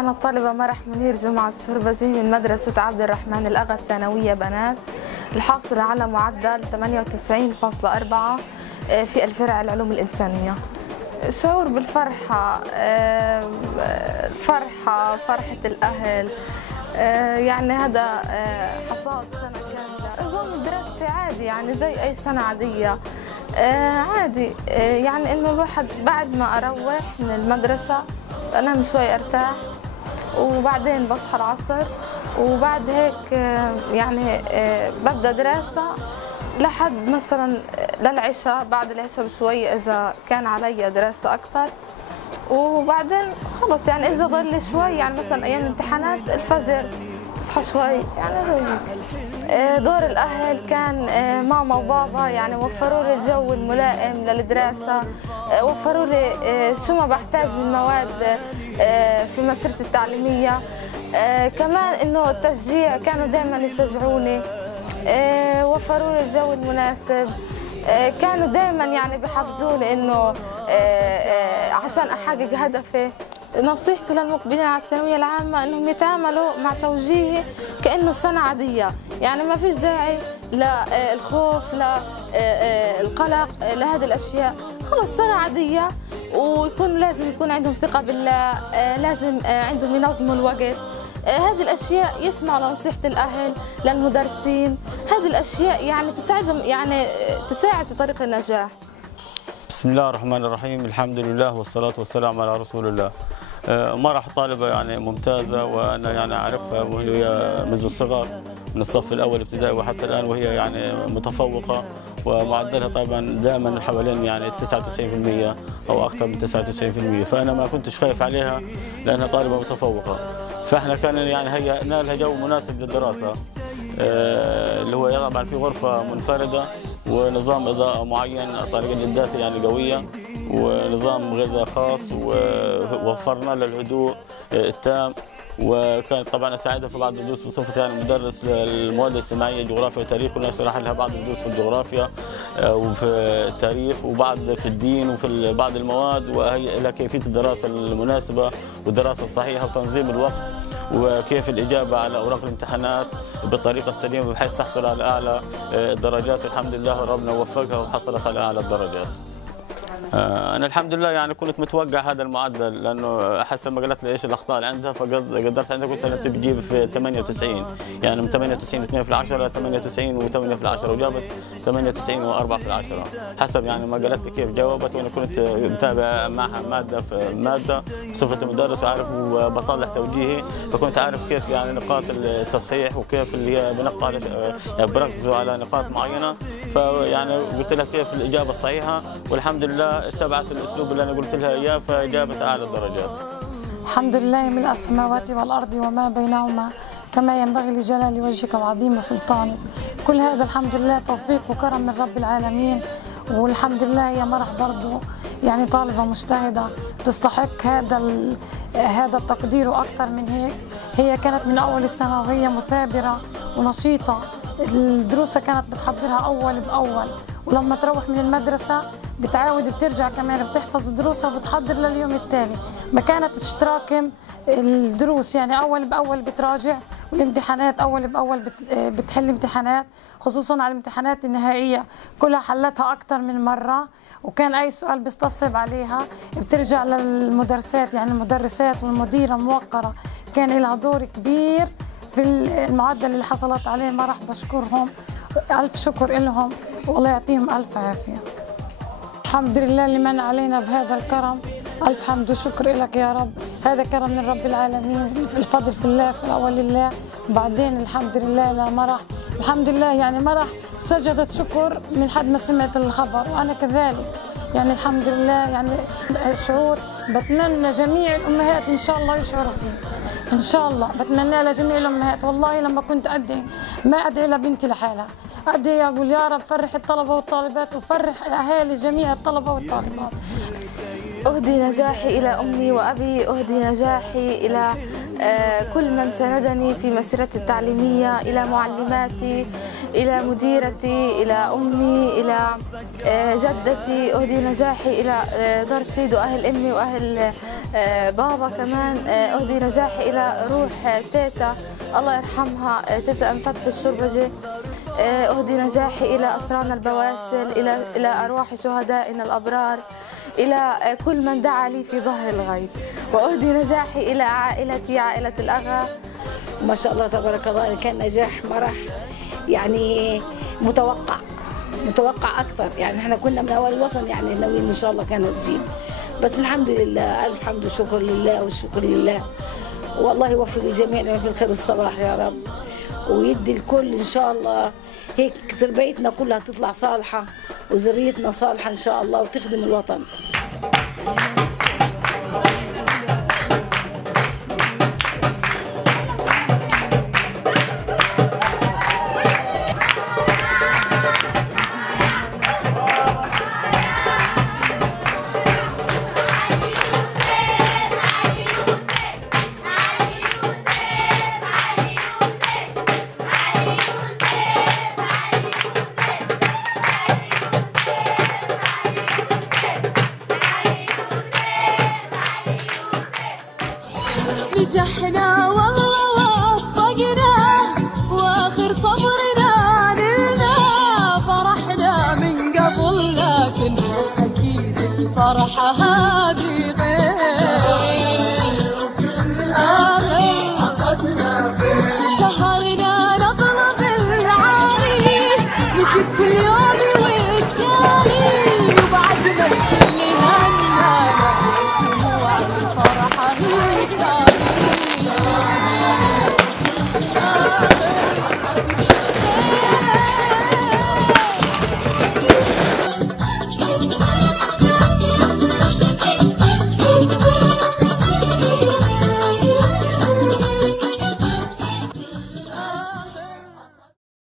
أنا الطالبة مرح منير جمعة الشربجي من مدرسة عبد الرحمن الأغا الثانوية بنات، الحاصلة على معدل 98.4 في الفرع العلوم الإنسانية. شعور بالفرحة، فرحة الأهل، يعني هذا حصاد سنة كاملة. نظام دراستي عادي يعني زي أي سنة عادية، عادي، يعني إنه الواحد بعد ما أروح من المدرسة أنام شوي أرتاح، وبعدين بصحى العصر، وبعد هيك يعني ببدأ دراسة لحد مثلا للعشاء. بعد العشاء بشوي إذا كان علي دراسة أكثر، وبعدين خلص يعني إذا ضل شوي، يعني مثلا أيام الامتحانات الفجر تصحى شوي يعني. دور الأهل كان ماما وبابا يعني وفروا لي الجو الملائم للدراسة، وفروا لي شو ما بحتاج من مواد في مسيرتي التعليمية. كمان إنه التشجيع، كانوا دائما يشجعوني، وفروا لي الجو المناسب، كانوا دائما يعني بحفزوني إنه عشان أحقق هدفي. نصيحتي للمقبلين على الثانوية العامة إنهم يتعاملوا مع توجيهي كأنه سنة عادية، يعني ما فيش داعي للخوف، للقلق، لهذه الأشياء. خلص سنة عادية، لازم يكون عندهم ثقة بالله، لازم عندهم ينظموا الوقت. هذه الأشياء يسمعوا لنصيحة الأهل، للمدرسين، هذه الأشياء يعني تساعدهم، يعني تساعد في طريق النجاح. بسم الله الرحمن الرحيم، الحمد لله والصلاة والسلام على رسول الله. مرح طالبة يعني ممتازة، وأنا يعني أعرفها وهي منذ الصغر من الصف الأول ابتدائي وحتى الآن، وهي يعني متفوقة، ومعدلها طبعا دائما حوالين يعني 99% أو أكثر من 99%، فأنا ما كنتش خايف عليها لأنها طالبة متفوقة. فإحنا كان يعني هي نالها جو مناسب للدراسة، اللي هو طبعا في غرفة منفردة ونظام إضاءة معين، طريقة الإحداث يعني قوية، ونظام غذاء خاص، ووفرنا له الهدوء التام. وكانت طبعا اساعدها في بعض الدروس بصفتي يعني مدرس للمواد الاجتماعيه، جغرافيا وتاريخ، كنا نشرح لها بعض الدروس في الجغرافيا وفي التاريخ، وبعض في الدين وفي بعض المواد، وهي لها كيفيه الدراسه المناسبه والدراسه الصحيحه وتنظيم الوقت، وكيف الإجابة على أوراق الامتحانات بالطريقة السليمة بحيث تحصل على أعلى الدرجات. والحمد لله ربنا وفقها وحصلت على أعلى الدرجات. أنا الحمد لله يعني كنت متوقع هذا المعدل، لأنه حسب ما قالت لي إيش الأخطاء اللي عندها، فقدرت عندها قلت لها أنت بتجيب في 98، يعني من 98 2 في 10 ل 98 و8 في 10، وجابت 98 و4 في 10 حسب يعني ما قالت لي كيف جاوبت. وأنا كنت متابع معها مادة في مادة بصفتي مدرس وعارف وبصلح توجيهي، فكنت عارف كيف يعني نقاط التصحيح وكيف اللي هي بنقطع يعني بركزوا على نقاط معينة. فيعني قلت لها كيف الإجابة الصحيحة، والحمد لله اتبعت الأسلوب اللي أنا قلت لها إياه فجابت أعلى الدرجات. الحمد لله ملء السماوات والأرض وما بينهما، كما ينبغي لجلال وجهك وعظيم سلطانك. كل هذا الحمد لله توفيق وكرم من رب العالمين، والحمد لله هي مرح برضو يعني طالبة مجتهدة تستحق هذا التقدير وأكثر من هيك. هي كانت من أول السنة وهي مثابرة ونشيطة، الدروس كانت بتحضرها أول بأول، ولما تروح من المدرسة بتعاود بترجع كمان بتحفظ دروسها وبتحضر لليوم التالي. ما كانت تتراكم الدروس، يعني أول بأول بتراجع، والامتحانات أول بأول بتحل امتحانات، خصوصا على الامتحانات النهائية كلها حلتها أكثر من مرة، وكان أي سؤال بيستصعب عليها بترجع للمدرسات، يعني المدرسات والمديرة الموقرة كان لها دور كبير في المعدل اللي حصلت عليه. مرح بشكرهم ألف شكر لهم، والله يعطيهم ألف عافية. الحمد لله اللي من علينا بهذا الكرم، ألف حمد وشكر لك يا رب. هذا كرم من رب العالمين، الفضل في الله في الأول لله، وبعدين الحمد لله لمرح. الحمد لله يعني مرح سجدت شكر من حد ما سمعت الخبر، وأنا كذلك يعني الحمد لله. يعني شعور بتمنى جميع الأمهات إن شاء الله يشعروا فيه، إن شاء الله بتمنى لجميع الأمهات. والله لما كنت أدعي ما أدعي لبنتي لحالها، أدعي أقول يا رب فرح الطلبة والطالبات وفرح أهالي جميع الطلبة والطالبات. أهدي نجاحي إلى أمي وأبي، أهدي نجاحي إلى كل من ساندني في مسيرتي التعليمية، إلى معلماتي، إلى مديرتي، إلى أمي، إلى جدتي. أهدي نجاحي إلى دار السيد وأهل أمي وأهل بابا كمان. أهدي نجاحي إلى روح تيتا الله يرحمها، تيتا أم فتحي الشربجي. أهدي نجاحي إلى أسرانا البواسل، إلى أرواح شهدائنا الأبرار، إلى كل من دعا لي في ظهر الغيب. وأهدي نجاحي إلى عائلتي، عائلة الأغا. ما شاء الله تبارك الله، كان نجاح مرح يعني متوقع أكثر. يعني احنا كنا من أول الوطن يعني ناويين إن شاء الله كانت تجيب، بس الحمد لله، ألف حمد وشكر لله والشكر لله. والله يوفق الجميع لما في الخير والصلاح يا رب، ويدي الكل إن شاء الله. هيك تربيتنا كلها تطلع صالحة وذريتنا صالحة إن شاء الله وتخدم الوطن. نجحنا والله وفقنا، واخر صبرنا نلنا، فرحنا من قبل لكن اكيد الفرحه